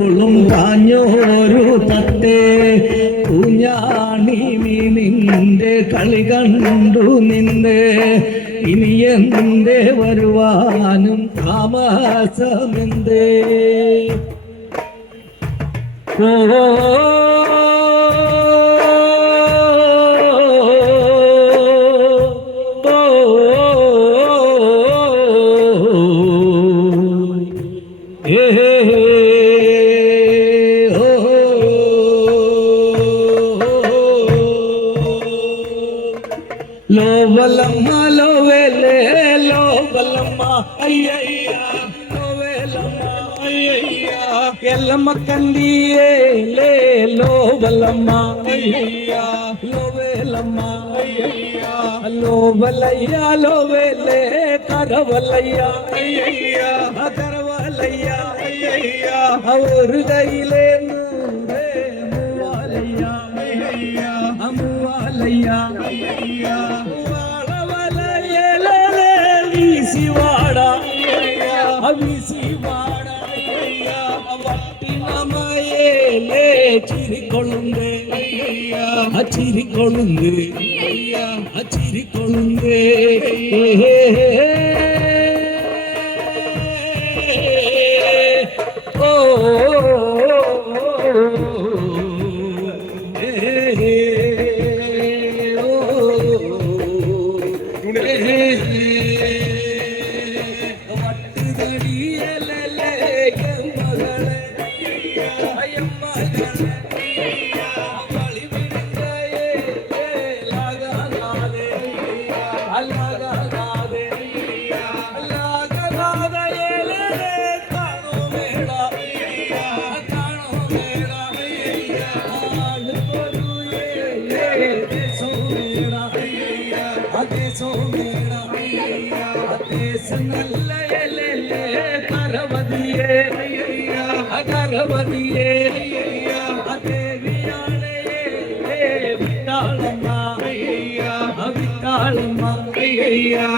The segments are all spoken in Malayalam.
കാഞ്ഞോരു തത്തേ. കുഞ്ഞാണി നിന്റെ കളി കണ്ടു നിന്റെ ഇനി എന്റെ വരുവാനും താമസമെന്തേ? ഓ. లోవలమ్మ లోవేలే లోవలమ్మ అయ్యయ్యా లోవేలమ్మ అయ్యయ్యా. ఎల్లమ్మ కందియేలే లోవలమ్మ అయ్యయ్యా లోవేలమ్మ అయ్యయ్యా. లోవలయ్యా లోవేలే కరవలయ్యా అయ్యయ్యా. కరవలయ్యా అయ్యయ్యా. అవరు గైలే మూవాలయ్యా అయ్యయ్యా. అమ్మువాలయ్యా అయ్యయ్యా. நமையேலே சிரி கொழுந்து ஐயா அச்சிரி கொழுந்து ஐயா கரவதியே கரவதியே தேவியாளே விட்டாளம்மா ஐயா விட்டாளம்மா ஐயா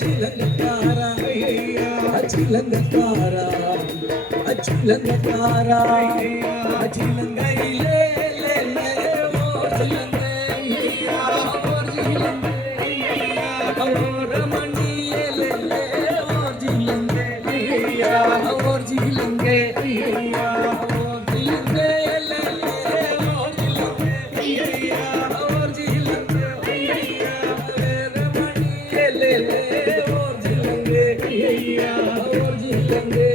சிலங்கத்தாரா சிலங்கத்தாரா. लंगकारा अजी लंगई ले ले मेरे वो लंगई और जी लंगई और मणि ले ले और जी लंगई और जी लंगई और जी लंगई Yeah.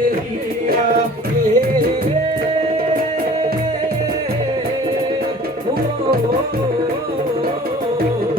Oh.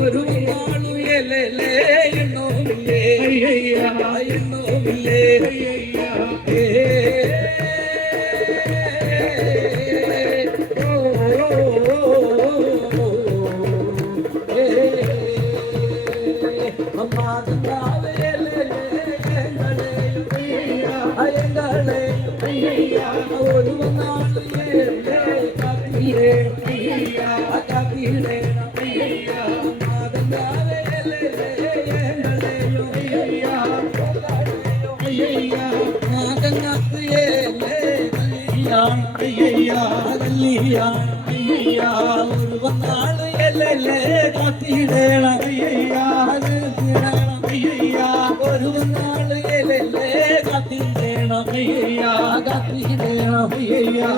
ഒരു നാളു എണ്ണോമില്ലേ എണ്ണോമില്ലേ ഒരു കൈകളെ ഒരു നാളിലെ കവിളെ ഒരു നാളെ കാത്തിടേണ അയ്യാ ਹੋਈਆ। ਗਾਤੀ ਦੇ ਹੋਈਆ